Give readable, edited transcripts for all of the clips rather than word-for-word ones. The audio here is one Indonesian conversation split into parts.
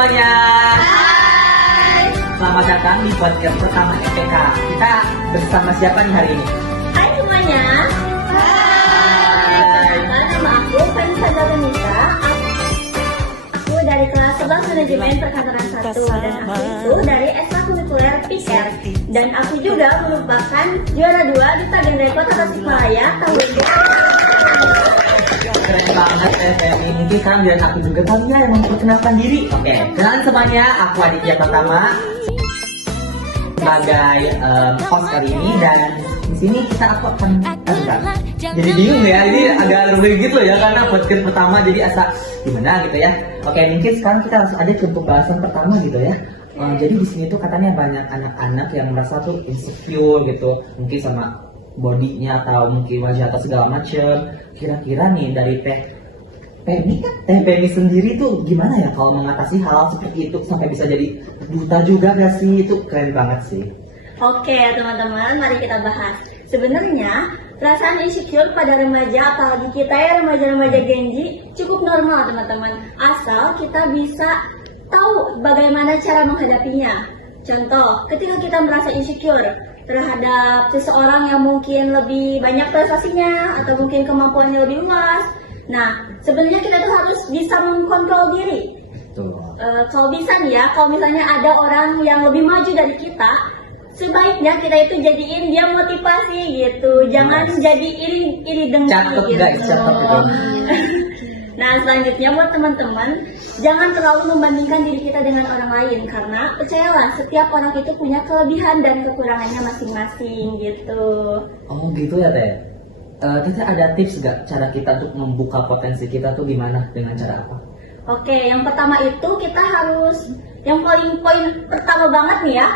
semuanya. Hai. Selamat datang di podcast pertama EPK. Kita bersama siapa nih hari ini? Hai semuanya. Hai. Nama aku Vanessa Dalenita. Aku dari kelas 11 Manajemen Perkantoran 1 dan aku itu dari ekstrakurikuler PR. Dan aku juga merupakan juara 2 di Tagendai Kota Tasikmalaya tahun 2020. Keren banget Femi. Mungkin sekarang biar aku juga kali ya yang memperkenalkan diri. Oke, kenalan semuanya. Aku Aditya Pratama sebagai host kali ini, dan di sini aku akan jadi bingung ya, ini agak rumit gitu ya karena podcast pertama jadi asa gimana gitu ya. Oke, mungkin sekarang kita langsung aja ke pembahasan pertama gitu ya. Jadi di sini tuh katanya banyak anak-anak yang merasa tuh insecure gitu, mungkin sama bodinya atau mungkin wajah atau segala macem. Kira-kira nih dari Pemi sendiri tuh gimana ya kalau mengatasi hal seperti itu sampai bisa jadi duta juga gak sih? Itu keren banget sih. Oke teman-teman, mari kita bahas. Sebenarnya perasaan insecure pada remaja, apalagi kita ya remaja-remaja Genji, cukup normal teman-teman. Asal kita bisa tahu bagaimana cara menghadapinya. Contoh, ketika kita merasa insecure terhadap seseorang yang mungkin lebih banyak prestasinya atau mungkin kemampuannya lebih luas, nah sebenarnya kita tuh harus bisa mengkontrol diri. Tuh. Kalau bisa nih ya, kalau misalnya ada orang yang lebih maju dari kita, sebaiknya kita itu jadiin dia motivasi gitu, jangan jadi iri dengki Cakep gitu. guys, cakep itu. Nah selanjutnya buat teman-teman, jangan terlalu membandingkan diri kita dengan orang lain, karena percayalah setiap orang itu punya kelebihan dan kekurangannya masing-masing gitu. Oh gitu ya Teh. Kita ada tips gak cara kita untuk membuka potensi kita tuh gimana, dengan cara apa? Oke, yang pertama itu kita harus, yang paling poin pertama banget nih ya,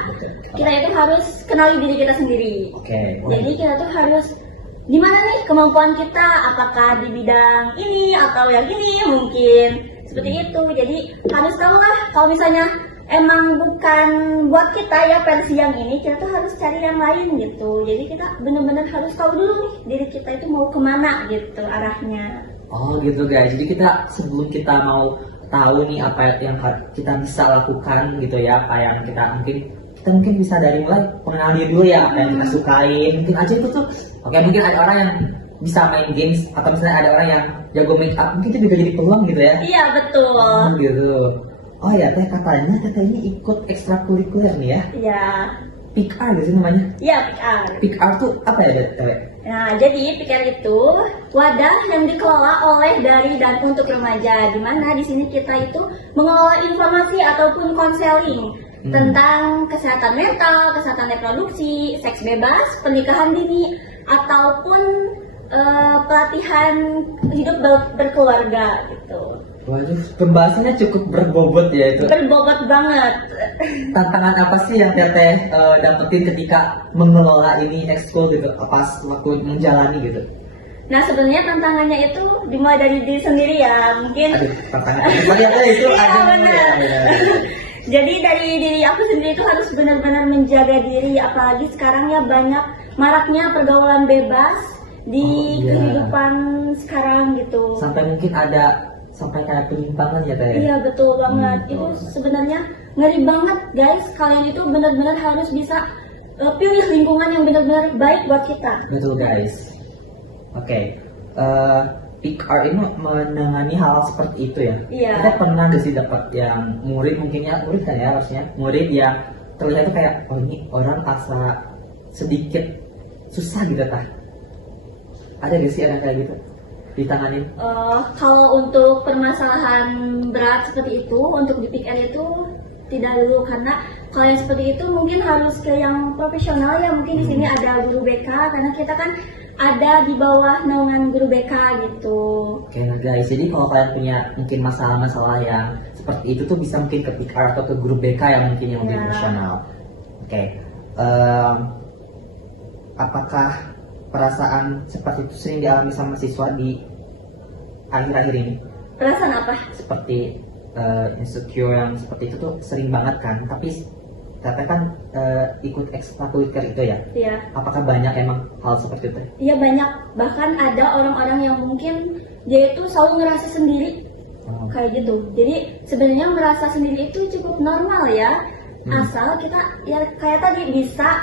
kita itu harus kenali diri kita sendiri. Oke. Jadi kita tuh harus gimana nih kemampuan kita, apakah di bidang ini atau yang ini mungkin seperti itu. Jadi harus tahu lah kalau misalnya emang bukan buat kita ya versi yang ini, kita tuh harus cari yang lain gitu. Jadi kita benar-benar harus tahu dulu nih diri kita itu mau kemana gitu arahnya. Oh gitu guys. Jadi kita sebelum kita mau tahu nih apa yang kita bisa lakukan gitu ya, apa yang kita mungkin bisa dari mulai mengenal diri dulu ya, apa yang kita sukain. Mungkin aja itu tuh, oke, mungkin ada orang yang bisa main games atau misalnya ada orang yang jago make up, mungkin itu juga jadi peluang gitu ya. Iya betul. Gitu. Oh ya Teh, katanya Teh ini ikut ekstrakurikuler nih ya. Iya. PR gitu sih namanya. Iya PR. PR tuh apa ya Teh? Nah, jadi PR itu wadah yang dikelola oleh dari dan untuk remaja, di mana di sini kita itu mengelola informasi ataupun konseling tentang kesehatan mental, kesehatan reproduksi, seks bebas, pernikahan dini, ataupun pelatihan hidup berkeluarga gitu. Waduh, pembahasannya cukup berbobot ya itu. Berbobot banget. Tantangan apa sih yang Teteh dapetin ketika mengelola ini ekskul gitu, pas waktu menjalani gitu? Nah sebenarnya tantangannya itu dimulai dari diri sendiri ya, mungkin. Aduh, tantangannya itu Iya, ada benar. Jadi dari diri aku sendiri itu harus benar-benar menjaga diri, apalagi sekarang ya banyak maraknya pergaulan bebas di kehidupan sekarang gitu. Sampai mungkin sampai kayak penyimpangan ya Teh. Iya betul banget. Itu sebenarnya ngeri banget guys. Kalian itu benar-benar harus bisa pilih lingkungan yang benar-benar baik buat kita. Betul guys. Oke. PR ini menangani hal seperti itu ya. Iya. Kita pernah gak sih dapat yang murid, mungkin ya murid kan ya harusnya, murid yang terlihat tuh kayak, oh ini orang asa sedikit susah gitu Tah. Ada gak sih ada kayak gitu ditanganin? Kalau untuk permasalahan berat seperti itu, untuk di PR itu tidak dulu, karena kalau yang seperti itu mungkin harus ke yang profesional ya. Mungkin di sini ada guru BK, karena kita kan ada di bawah naungan guru BK gitu. Oke nah guys, jadi kalau kalian punya mungkin masalah-masalah yang seperti itu tuh bisa mungkin ke PR atau ke guru BK yang mungkin yang lebih profesional. Oke. Apakah perasaan seperti itu sering dialami sama siswa di akhir-akhir ini? Perasaan apa? Seperti insecure yang seperti itu tuh sering banget kan, tapi Teteh kan ikut ekstrakurikuler itu ya? Iya. Apakah banyak emang hal seperti itu? Iya banyak, bahkan ada orang-orang yang mungkin dia itu selalu ngerasa sendiri kayak gitu. Jadi sebenarnya merasa sendiri itu cukup normal ya, asal kita ya kayak tadi bisa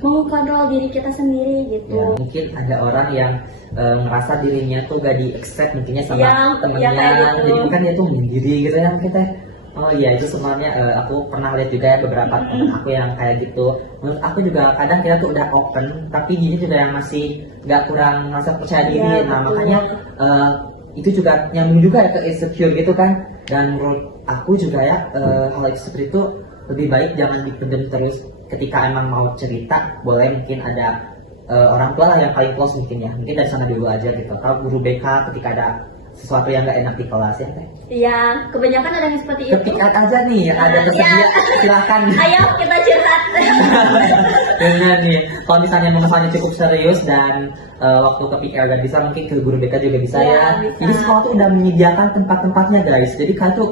mengontrol diri kita sendiri gitu. Ya, mungkin ada orang yang ngerasa dirinya tuh gak di-expect mungkinnya sama temennya, kayak gitu. jadi bukan dia tuh menyendiri gitu ya kita. Oh iya, itu sebenarnya aku pernah lihat juga ya beberapa temen aku yang kayak gitu. Menurut aku juga kadang kita tuh udah open, tapi dia juga yang masih gak kurang merasa percaya diri. Iya, Nah betul. makanya itu juga nyambung juga ya ke insecure gitu kan. Dan menurut aku juga ya hal itu seperti itu lebih baik jangan dipendam terus. Ketika emang mau cerita, boleh mungkin ada orang tua lah yang paling close mungkin ya. Mungkin dari sana dulu aja gitu. Kalau guru BK ketika ada sesuatu yang gak enak di kelas ya teh. Iya, kebanyakan ada yang seperti itu. Ketik aja nih, ada tersedia, silahkan. Ayo kita curhat. Benar nih, kalau misalnya masalahnya cukup serius dan waktu ke PR gak bisa, mungkin ke guru BK juga bisa Iya, ya. bisa. Jadi sekolah tuh udah menyediakan tempat-tempatnya guys. Jadi kalian tuh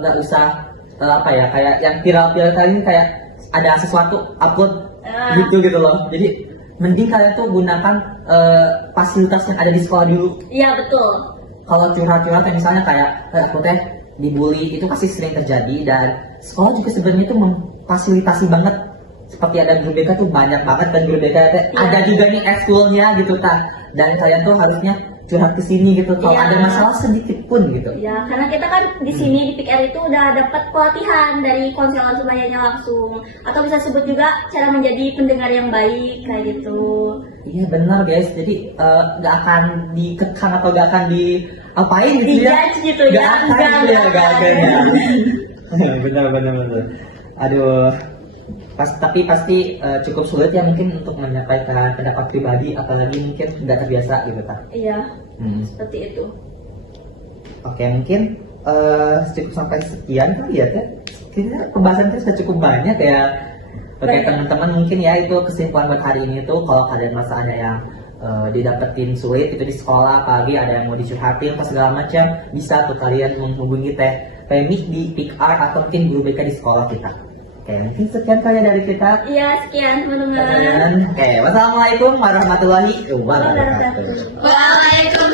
nggak usah kayak yang viral-viral kali ini kayak ada sesuatu upload gitu loh. Jadi mending kalian tuh gunakan fasilitas yang ada di sekolah dulu. Iya betul. Kalau curhat-curhat misalnya kayak aku teh dibully itu pasti sering terjadi, dan sekolah juga sebenarnya itu memfasilitasi banget. Seperti ada guru BK tuh banyak banget, dan guru BK teh ada juga nih ekskulnya gitu kan, dan kalian tuh harusnya curhat ke sini gitu kalau Iya. ada masalah sedikit pun gitu. Ya, karena kita kan di sini di PIKR itu udah dapat pelatihan dari konselor sebayanya langsung, atau bisa sebut juga cara menjadi pendengar yang baik kayak gitu. Iya benar guys, jadi nggak akan dikekang atau nggak akan diapain gitu ya? Dijudge gitu ya? Nggak akan gitu ya, nggak akan ya. benar. Aduh, tapi pasti cukup sulit ya mungkin untuk menyampaikan pendapat pribadi, apalagi mungkin nggak terbiasa gitu kan. Iya, Hmm. seperti itu. Oke, mungkin cukup sampai sekian kali ya teh. Kayaknya pembahasan kita sudah cukup banyak ya. Oke Banyak. teman-teman, mungkin ya itu kesimpulan buat hari ini tuh, kalau kalian merasa ada yang didapetin sulit itu di sekolah, apalagi ada yang mau dicurhatin apa segala macam, bisa tuh kalian menghubungi teh Femi di PIKR atau mungkin guru BK di sekolah kita. Oke, mungkin sekian kali dari kita. Iya, sekian teman-teman. Oke, wassalamualaikum warahmatullahi wabarakatuh. Waalaikumsalam.